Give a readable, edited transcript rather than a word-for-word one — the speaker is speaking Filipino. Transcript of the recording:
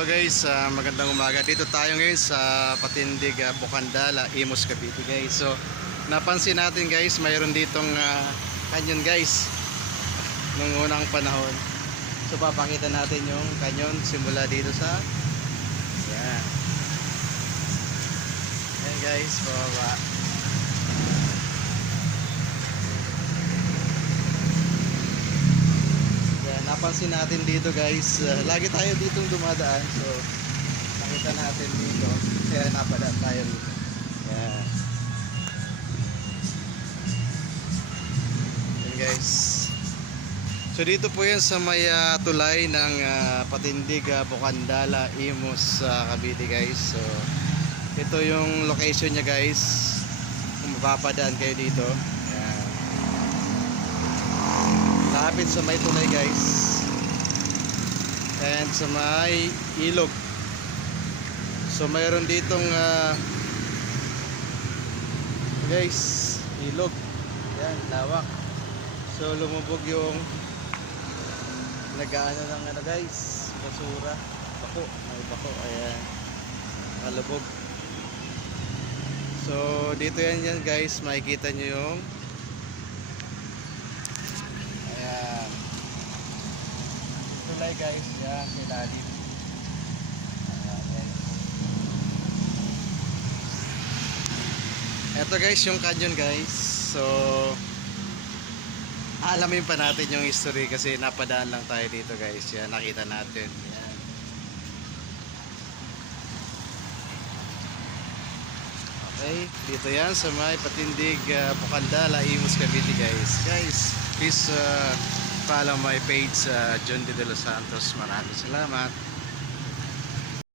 Hello guys, magandang umaga. Dito tayo ngayon sa Patindig, Bukandala, Imus, Cavite guys. So napansin natin guys, mayroon ditong canyon guys nung unang panahon. So papakita natin yung canyon simula dito sa yan. Yan guys, pababa. Napansin natin dito guys, lagi tayo ditong dumadaan, so nakita natin dito kaya napadaan tayo dito. Yan. Yan guys, so dito po yan sa may tulay ng Patindig, Bukandala, Imus, Cavite guys. So ito yung location nya guys kung mapapadaan kayo dito. Lapit sa may tulay guys, and sa may ilog. So mayroon ditong guys, ilog. Yan, lawak. So lumubog yung nag-aano ng ano guys, basura, bako, may bako, ayan, kalubog. So dito yan guys, makikita nyo yung tulay guys, yan, ilalim. Ito guys yung canyon guys. So alamin pa natin yung history kasi napadaan lang tayo dito guys. Yan, nakita natin. Yan. Okay, dito yan sa may Patindig, Bukandala, Imus, Cavite guys. Guys, please follow my page, John De Los Santos. Maraming salamat.